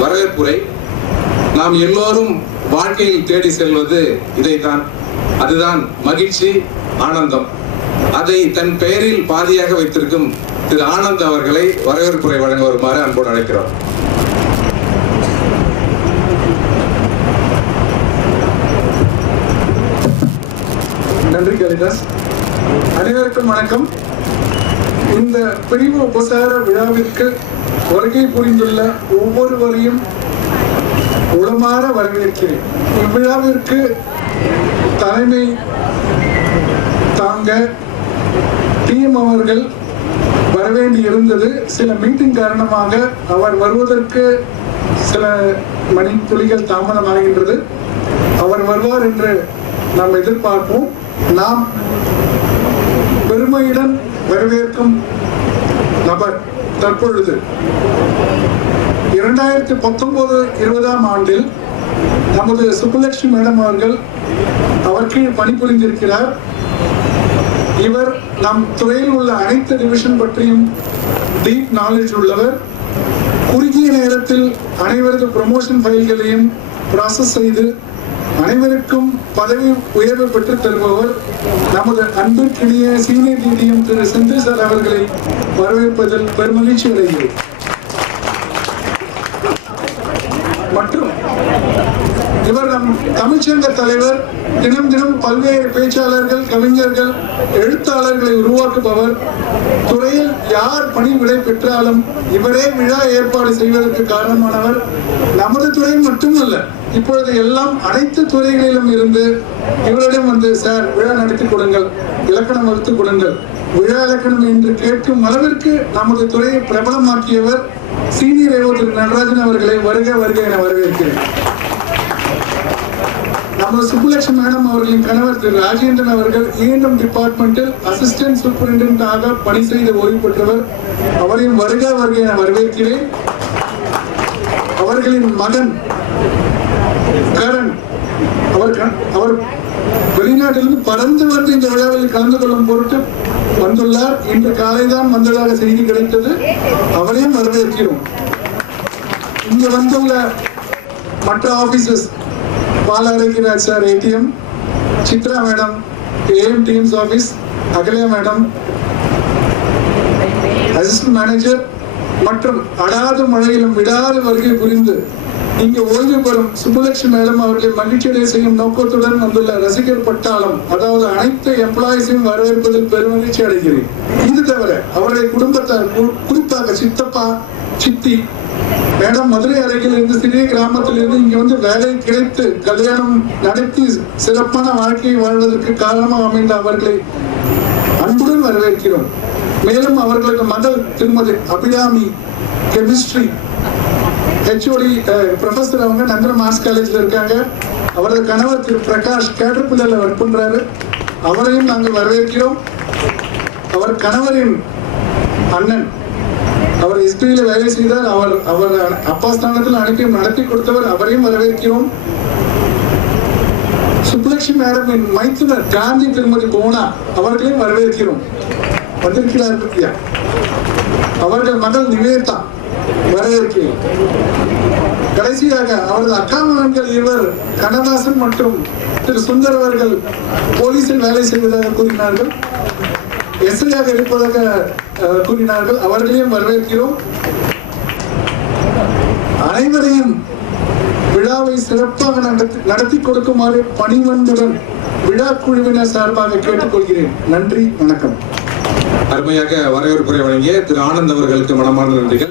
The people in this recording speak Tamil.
வரவேற்புரை. நாம் எல்லோரும் வாழ்க்கையில் தேடி செல்வது இதைத்தான். அதுதான் மகிழ்ச்சி ஆனந்தம். அதை தன் பெயரில் பாதியாக வைத்திருக்கும் திரு ஆனந்த் அவர்களை வரவேற்புரை வழங்க வருமாறு அன்போடு அழைக்கிறோம். நன்றி கலிதாஸ் அனைவருக்கும் வணக்கம். இந்த பிரிவு உபசார விழாவிற்கு வருகை புரிந்துள்ள ஒவ்வொருவரையும் உளமாற வரவேற்கிறேன். இவ்விழாவிற்கு தலைமை தாங்க டிஎம் அவர்கள் வரவேண்டி இருந்தது சில மீட்டிங் காரணமாக அவர் வருவதற்கு சில மணித்துளிகள் தாமதமாகின்றது. அவர் வருவார் என்று நாம் எதிர்பார்ப்போம். நாம் பெருமையுடன் வரவேற்கும் நபர் தற்பொழுது. இரண்டாயிரத்தி பத்தொன்பது இருபதாம் ஆண்டில் நமது சுப்புலட்சுமி மேடம் அவர்கள் அவர் கீழ் பணிபுரிந்திருக்கிறார். இவர் நம் துறையில் உள்ள அனைத்து டிவிஷன் பற்றியும் டீப் நாலேஜ் உள்ளவர். குறுகிய நேரத்தில் அனைவரது ப்ரொமோஷன் ஃபைல்களையும் ப்ராசஸ் செய்து அனைவருக்கும் பதவி உயர்வு பெற்று தருபவர் நமது அன்பிற்கினிய சீனியர் டிடிஎம் திரு செந்தில் சார் அவர்களை வரவேற்பதில் பெருமகிழ்ச்சி அடைகிறேன். மற்றும் இவர் நம் தமிழ்ச்சங்க தலைவர் தினம் தினம் பல்வேறு பேச்சாளர்கள் கவிஞர்கள் எழுத்தாளர்களை உருவாக்குபவர். துறையில் யார் பணி விடை பெற்றாலும் இவரே விழா ஏற்பாடு செய்வதற்கு காரணமானவர். நமது துறை மட்டுமல்ல இப்பொழுது எல்லாம் அனைத்து துறைகளிலும் இருந்து இவரிடம் வந்து சார் விழா நடத்தி கொடுங்கள். இலக்கணம் வகுத்து கொடுங்கள். விழா இலக்கணம் என்று கேட்கும் அளவிற்கு நமது துறையை பிரபலமாக்கியவர் சீனியர் ஏவோ நடராஜன் அவர்களை வருக வருக என வரவேற்கிறேன். நமது சுப்புலட்சுமி மேடம் அவர்களின் கணவர் திரு. ராஜேந்திரன் அவர்கள் இஎன்எம் டிபார்ட்மெண்டில் அசிஸ்டன்ட் சூப்பரிண்டென்ட் பணி செய்து ஓய்வு பெற்றவர். அவரையும் வருக வருக என வரவேற்கிறேன். அவர்களின் மகன் கரண் அவர் அவர் வெளிநாட்டிலிருந்து பறந்து வந்து இந்த விழாவில் கலந்து கொள்ளும் பொருட்டு வந்துள்ளார். இன்று காலைதான் வந்ததாக செய்தி கிடைத்தது. அவரையும் வரவேற்கிறோம். இங்கு வந்துள்ள மற்ற officers Balarangiraj sir ADM Chitra madam AM teams office Akaliya madam assistant manager மற்றும் அடாத மழையிலும் விடாத வருகை புரிந்து இங்கு ஓய்வு பெறும் சுப்புலட்சுமி மேடம் அவர்களை மகிழ்ச்சியடைய செய்யும் நோக்கத்துடன் வந்துள்ள ரசிகர் பட்டாளம் அதாவது அனைத்து எம்ப்ளாயிஸையும் வரவேற்பதில் பெருமகிழ்ச்சி அடைகிறேன். இது தவிர அவருடைய குடும்பத்தார் குறிப்பாக சித்தப்பா சித்தி மேடம் மதுரை அருகில் இருந்து சிறிய கிராமத்தில் இருந்து இங்க வந்து வேலை கிடைத்து கல்யாணம் நடத்தி சிறப்பான வாழ்க்கையை வாழ்வதற்கு காரணமாக அமைந்த அவர்களை அன்புடன் வரவேற்கிறோம். மேலும் அவர்களுக்கு மகள் திருமதி Abirami chemistry HOD professor uh, அவங்க நந்திர மாஸ் காலேஜில் இருக்காங்க. அவரது கணவர் திரு பிரகாஷ் கேட்டர்பில்லரில் ஒர்க் பண்ணுறாரு அவரையும் நாங்கள் வரவேற்கிறோம். அவர் கணவரின் அண்ணன். அவர் எஸ்பியில் வேலை செய்தார். அவர் அவர் அப்பா ஸ்தானத்தில் அனைத்தையும் நடத்தி கொடுத்தவர் அவரையும் வரவேற்கிறோம். சுப்புலட்சுமி மேடமின் மைத்துனர் காந்தி திருமதி போனா அவர்களையும் வரவேற்கிறோம். வந்திருக்கிறார் அவர்கள் மகள் நிவேதா. வரவேற்கிறேன் கடைசியாக அவரது அக்கா மகன்கள் இருவர் கண்ணதாசன் மற்றும் திரு சுந்தர் அவர்கள் போலீசில் வேலை செய்வதாக கூறினார்கள். எஸ்ஐயாக இருப்பதாக கூறினார்கள். அவர்களையும் வரவேற்கிறோம். அனைவரையும் விழாவை சிறப்பாக நடத்தி நடத்தி கொடுக்குமாறு பணிவன்புடன் விழா குழுவினர் சார்பாக கேட்டுக்கொள்கிறேன். நன்றி வணக்கம். அருமையாக வரவேற்புரை வழங்கிய திரு ஆனந்த் அவர்களுக்கு மனமான நன்றிகள்.